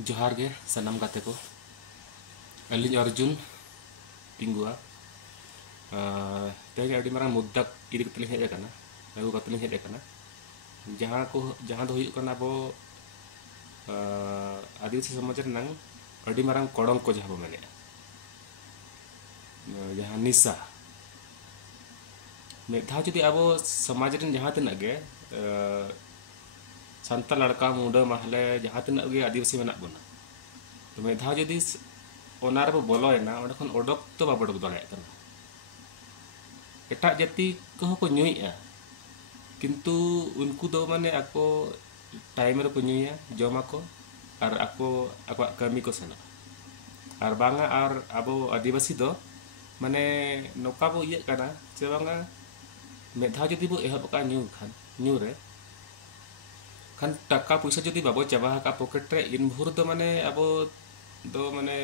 जोहार गे सनम गाते को अली अर्जुन टिंगुआ तेज अड़ी मारा मुद्दा इदी कतलिंग हेज अकाना अगु कतलिंग हेज अकाना जहां दो हुयुग कना अबो आदिवासी समाज रनंग अड़ी मारांग कोड़ंग को जहां बो मेने जहां निसा मेधा जुदी अबो समाज रन जहां तिना गे संता लड़का मुंडा महले जहां तिना गे आदिवासी मेना बोना तो मेधा जुदी ओनार बो बोलोयना ओंडे खन ओडक तो बाबो ओडक दाड़े कना एटा जाति को को नुइया किंतु उनको दो माने ako टाइम रे को नुइया जमा को और ako ako कमी को सेना और बांगा और अबो आदिवासी दो माने नोका बो इये कना से बांगा मेधा जुदी बो एहब का न्यू खान न्यू रे खान टाका पैसा जुदी बाबो चाबा का पॉकेट रे इन भोर दो माने अबो दो माने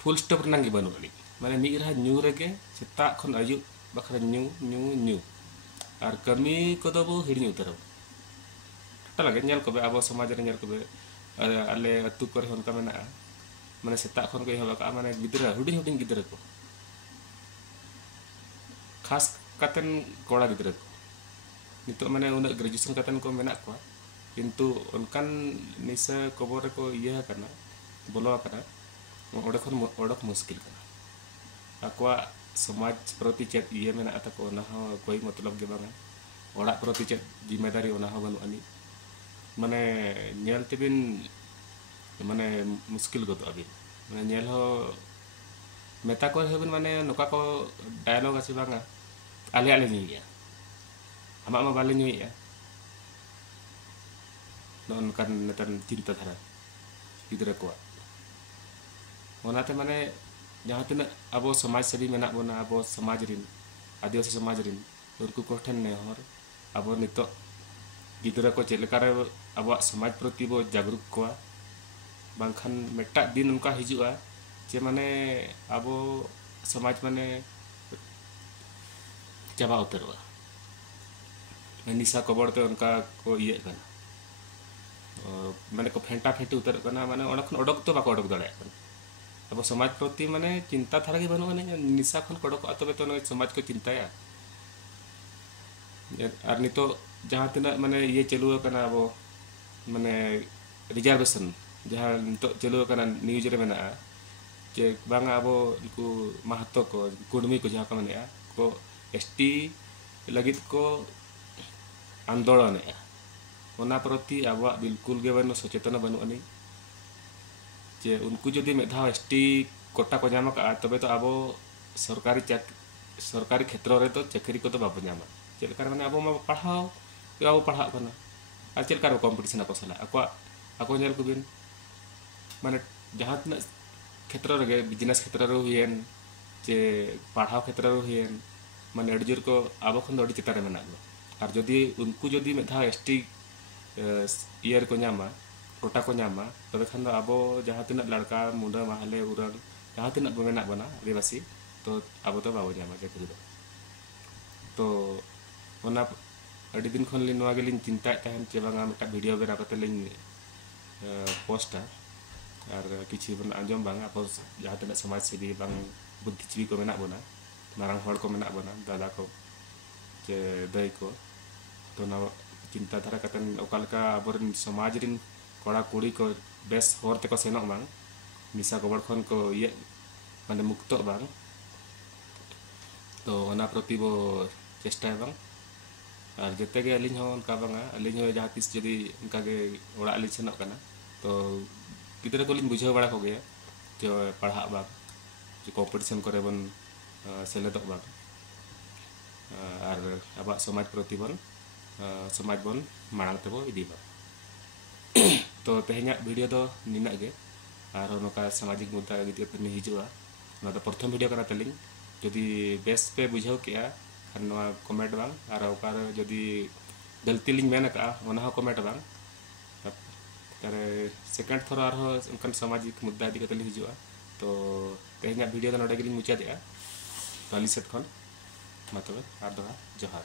फुल स्टॉप रनांगी बनुनी माने मी रहा न्यू रेगे सेता खन आयु बखरा न्यू न्यू न्यू और कमी को दो बो हिड़नी उतरो टा लगे नेल को अबो समाज रे नेल को आले अतु करे होनका मेना माने सेता खन को एहब का माने गिदरा हुडिंग हुडिंग गिदरा को खास कातन कोड़ा गिदरा को नितो माने उन ग्रेजुएशन कातन को मेना को किंतु उनकान निसा कबर को इया करना बोलो करना ओडे खन ओडक मुश्किल करना अकवा समाज प्रति चेत इया मेना आता को ना हो कोई मतलब के बांगा ओडा प्रति चेत जिम्मेदारी ओना हो बनु अनि माने नेल तिबिन माने मुश्किल गतो अबिन माने नेल हो मेता को हेबिन माने नोका को डायलॉग आसी बांगा आले आले निया आमा मा बाले निया नोन kan नेतन चिंता धारा गिदरा को ओनाते माने जहां तना अबो समाज सेवी मेना बोना अबो समाज रिन आदिवासी समाज रिन उनको कोठन ने हर अबो नितो गिदरा को चेलकार अबो समाज प्रति बो जागरूक को बांखान मेटा दिन उनका हिजुआ जे माने अबो समाज माने चाबा उतरवा निशा कबड़ ते उनका को इये कना माने को फेंटा फेंटी उतर कना माने ओनखन ओडक तो बाको ओडक दड़े कना अब समाज प्रति माने चिंता धारा के बनु निशा खन कोडक तबे तो समाज को चिंताया और नितो जहां तना माने ये चलु कना अब माने रिजर्वेशन जहां नितो चलु कना न्यूज रे मेना जे बांगा अब को महतो को कुडमी को जहां का माने को एसटी लगित को आंदोलन ओना प्रति अब बिल्कुल गे बनु सचेतन बनु अनि जे उनको जदि मेधा एसटी कोटा को जामा का तबे तो अबो सरकारी क्षेत्र रे तो चाकरी को तो बाबो जामा चेलकार माने अबो मा पढ़ाओ अबो पढ़ा कना आ चेलकार कंपटीशन को सला ako नेल को बिन माने जहां तना क्षेत्र रे बिजनेस क्षेत्र रे हुएन जे पढ़ाओ क्षेत्र रे हुएन माने अडजर को अबो खन अडी चितारे मेना और जदि उनको जदि मेधा एसटी ईयर को जामा कोटा को नामा तबे खान दो अबो जहां तना लड़का मुंडा महले उरन जहां तना मेना बना आदिवासी तो अबो तो बाबो नामा चाकरी दो तो ओना अडी दिन खन लिन नवा गेलिन चिंता तहन चे बांगा मेटा वीडियो बेरा कते लिन पोस्टा और किछि बन आंजम बांगा अबो जहां तना समाज सेवी बांग बुद्धिजीवी को मेना बना मारांग हड़ को मेना बना दादा को चे दई को तो ना चिंता धारा कतन ओकालका अबरन समाज रिन कोड़ा कुड़ी को बेस होर ते को सेनो बांग निशा कबड़ खन को ये माने मुक्तो बांग तो ओना प्रति बो चेष्टा बांग और जते गे अलिन हो उनका बांगा अलिन हो जहां तिस जदी उनका गे ओड़ा अलिन सेनो कना तो गिदरा को लिन बुझाव बड़ा हो गया जो पढ़ा बांग जो कंपटीशन करे बन सेलेदो बांग और अब समाज प्रति बन समाज बन मांग तेबो इदी बांग तो तेहना वीडियो दो निना गे और नोका सामाजिक मुद्दा इदी पे हिजुआ ना तो प्रथम वीडियो करा तलिंग जदि बेस पे बुझाव के खान नवा कमेंट बांग और ओकार जदि गलती लिंग मेन का ओना हो कमेंट बांग तारे सेकंड थोर और उनकान सामाजिक मुद्दा इदी कतली हिजुआ तो तेहना वीडियो दो नडे गेलिंग मुचा देआ तो अली सेट खन मतलब आर दोहा जोहार।